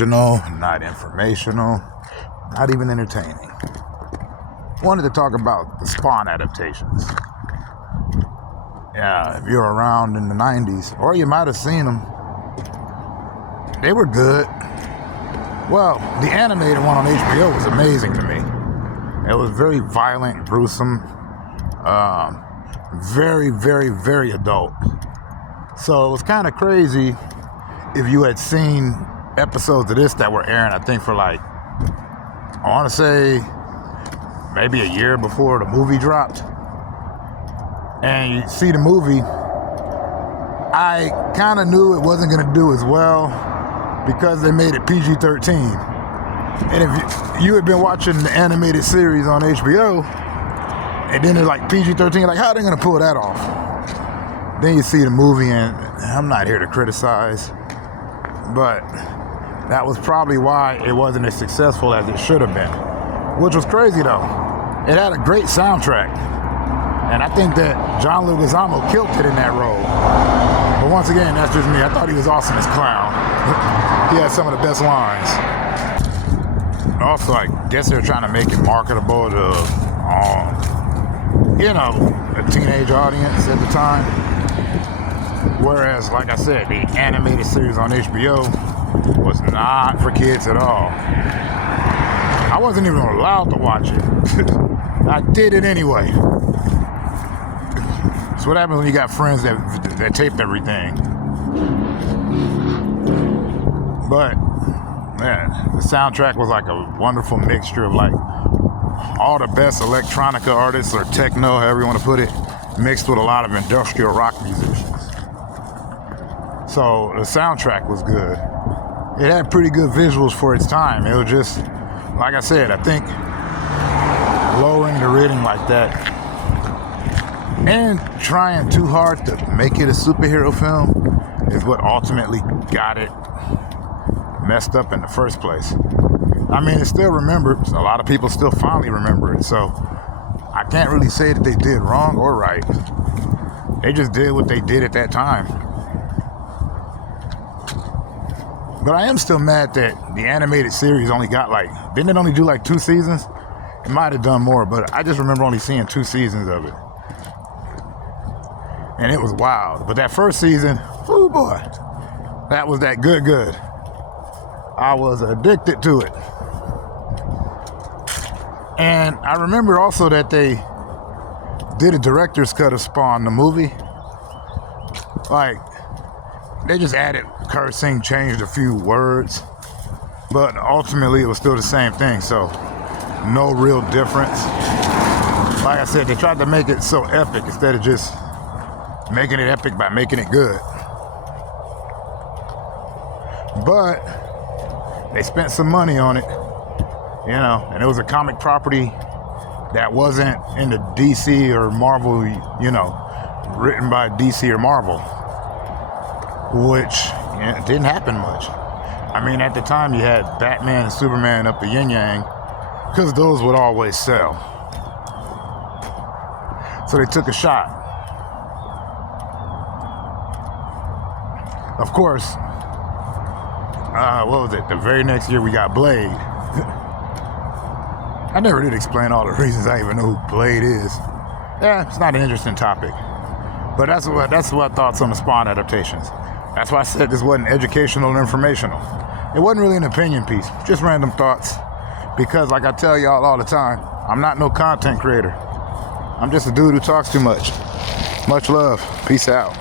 Not informational, not even entertaining. Wanted to talk about the Spawn adaptations. Yeah, if you're around in the 90s, or you might have seen them, they were good. Well, the animated one on HBO was amazing to me. It was very violent, gruesome, very, very, very adult. So it was kind of crazy if you had seen episodes of this that were airing, I think, for like, I want to say maybe a year before the movie dropped. And you see the movie, I kind of knew it wasn't going to do as well because they made it PG-13. And if you had been watching the animated series on HBO, and then it's like PG-13, like, how are they going to pull that off? Then you see the movie, and I'm not here to criticize, but that was probably why it wasn't as successful as it should have been. Which was crazy, though. It had a great soundtrack. And I think that John Leguizamo killed it in that role. But once again, that's just me. I thought he was awesome as Clown. He had some of the best lines. Also, I guess they're trying to make it marketable to, a teenage audience at the time. Whereas, like I said, the animated series on HBO was not for kids at all. I wasn't even allowed to watch it. I did it anyway. That's what happens when you got friends that taped everything. But, man, the soundtrack was like a wonderful mixture of like all the best electronica artists, or techno, however you want to put it, mixed with a lot of industrial rock musicians. So the soundtrack was good. It had pretty good visuals for its time. It was just, like I said, I think lowering the rating like that and trying too hard to make it a superhero film is what ultimately got it messed up in the first place. I mean, it's still remembered. A lot of people still fondly remember it. So I can't really say that they did wrong or right. They just did what they did at that time. But I am still mad that the animated series only got didn't it only do 2 seasons? It might have done more, but I just remember only seeing 2 seasons of it. And it was wild. But that first season, oh boy, that was that good. I was addicted to it. And I remember also that they did a director's cut of Spawn, the movie. They just added cursing, changed a few words, but ultimately it was still the same thing, so no real difference. Like I said, they tried to make it so epic instead of just making it epic by making it good. But they spent some money on it, and it was a comic property that wasn't in the DC or Marvel, written by DC or Marvel, which didn't happen much. I mean, at the time you had Batman and Superman up the yin-yang, because those would always sell. So they took a shot. Of course, the very next year we got Blade. I never did explain all the reasons I even know who Blade is. Yeah, it's not an interesting topic. But that's what thoughts on the Spawn adaptations. That's why I said this wasn't educational or informational. It wasn't really an opinion piece, just random thoughts. Because like I tell y'all all the time, I'm not no content creator. I'm just a dude who talks too much. Much love. Peace out.